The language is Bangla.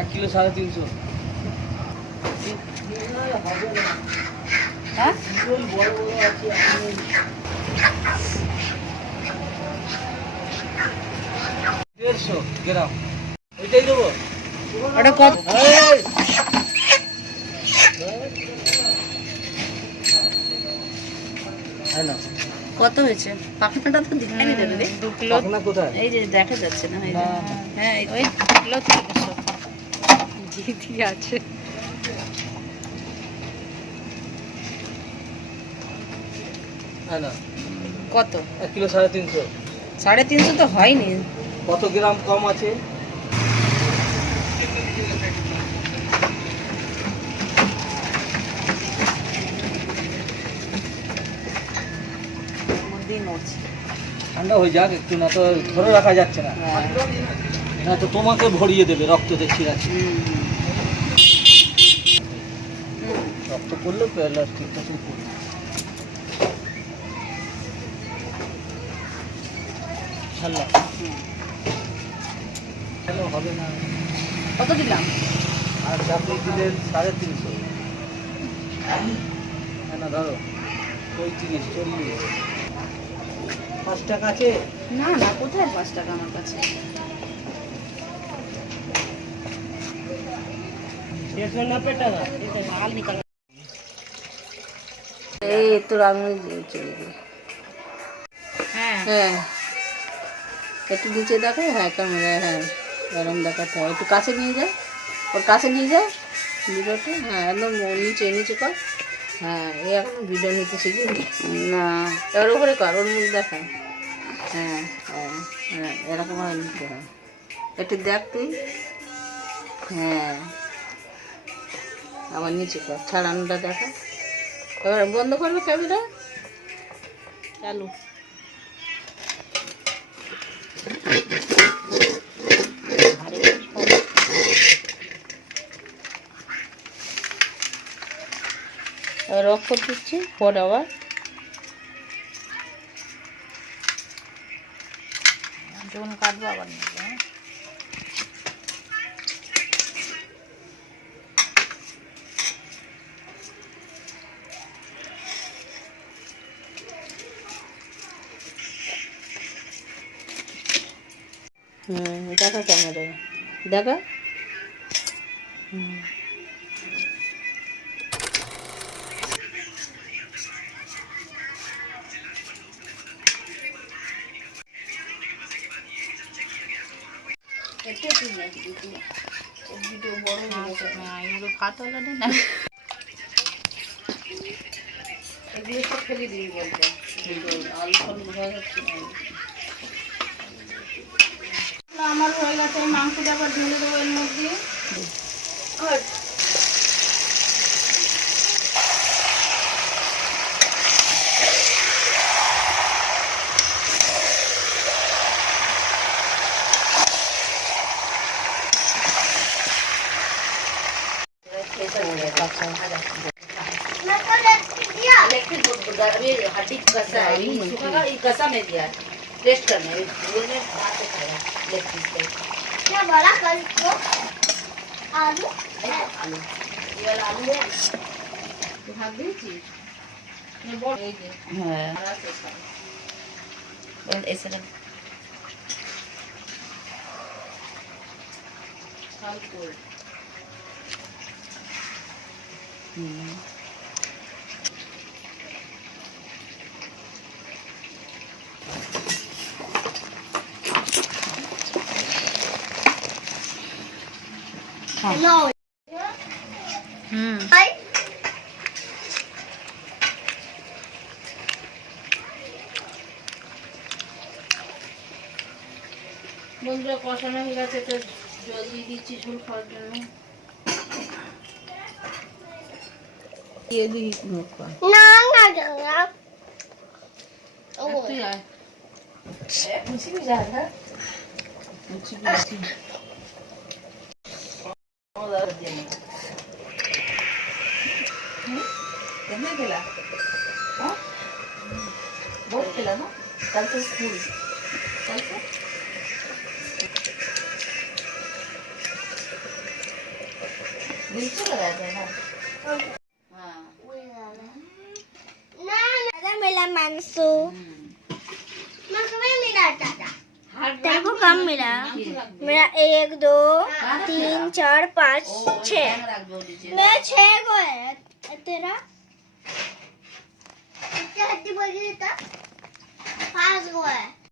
1 কিলো 350। হ্যাঁ বড় বড় আছে 150 গ্রাম। ওইটাই দেবো। ওটা কত? হ্যাঁ না কত হয়েছে? পাখনাটা তো দেখাই নি দাদা। 2 কিলো। পাখনা কোথায়? এই যে দেখা যাচ্ছে না, এই যে। না, না। হ্যাঁ এই ওই 2 কিলো 300 দিদি আছে। হ্যাঁ না কত? 1 কিলো 350। 350 তো হয়নি। কত গ্রাম কম আছে? মধ্যেই নড়ছে। ঠান্ডা হয়ে যাক একটু, না তো ধরে রাখা যাচ্ছে না। হ্যাঁ। না তো তোমাকে ভরিয়ে দেবে রক্ত দেখছি আছে। রক্ত পড়লে প্লাস্টিকটা ঠিক করবে। ছাড়লাম। হ্যালো হবে না। কত দিলাম? আর চাকরি দিলেন 350। হ্যাঁ না ধরো 35 40। 5 টাকা আছে? না না, কোথায় 5 টাকা আমার কাছে? শেষ হয়ে 90 টাকা। মাল নিকাল। এই তোর আঙুল দিয়ে চলে গেল। হ্যাঁ হ্যাঁ একটু নিচে দেখো। হ্যাঁ ক্যামেরা, হ্যাঁ এরম দেখাতে হয়। একটু কাছে নিয়ে যায়, ওর কাছে নিয়ে যায় ভিডিওটা। হ্যাঁ একদম নিচে নিচে কর। হ্যাঁ এই এখন ভিডিও নিতে শিখি না। এবার উপরে কর, ওর মুখ দেখা। হ্যাঁ হ্যাঁ হ্যাঁ এরকমভাবে নিতে হয়। একটু দেখ তুই। হ্যাঁ আবার নিচে কর, ছাড়ানোটা দেখা। এবার বন্ধ করবে ক্যামেরা, চালু। এবার অক্ষর দিচ্ছি, ফোর আবার। যখন কাটবো আবার নেবো। হ্যাঁ দেখা ক্যামেরা, দেখা। ভিডিও বড় হয়ে গেছে। না এগুলো ভাত হলো না। এগুলো সব ফেলে দিই বলতে। আলু ফালু বোঝা যাচ্ছে না। আমার হয়ে গেছে, মাংসটা আবার ঢেলে দেবো এর মধ্যে। हड्डी कसा है, सूखा कसा में दिया टेस्ट करने भात खाया लेग पीस क्या बड़ा कर को आलू आलू ये वाला आलू है तो भाग दीजिए ये बहुत है और ऐसे रख Hello. Hi. বন্ধুরা কষানো হয়ে গেছে, তো জল দিয়ে দিচ্ছি ঝোল খাওয়ার জন্য। দিয়ে দিই মুখ কর। না না না তুই আয়। খুশি भी जा रहा खुशी भी कितने खेला? हाँ बहुत खेला ना। कल से स्कूल, कल से बिल चला जाता है ना। हाँ दादा मिला मानसू तेरे को कम मिला। मेरा 1 2 3 4 5 6 मेरा 6 को है। तेरा कितने हड्डी बोल देता 5 को है।